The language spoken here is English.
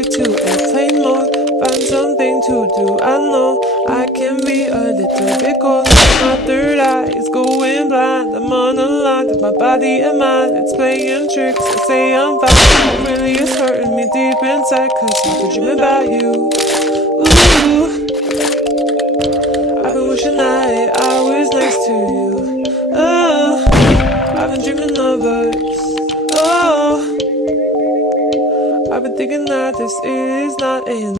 way to airplane mode. Find something to do, I know I can be a little bit cold. My third eye is going blind. I'm on a line with my body and mind. It's playing tricks, I say I'm fine. It really is hurting me deep inside, cause I've been dreaming about you. Ooh, I've been wishing that I was next to you. Oh, I've been dreaming of us. Oh, I've been thinking that this is not enough.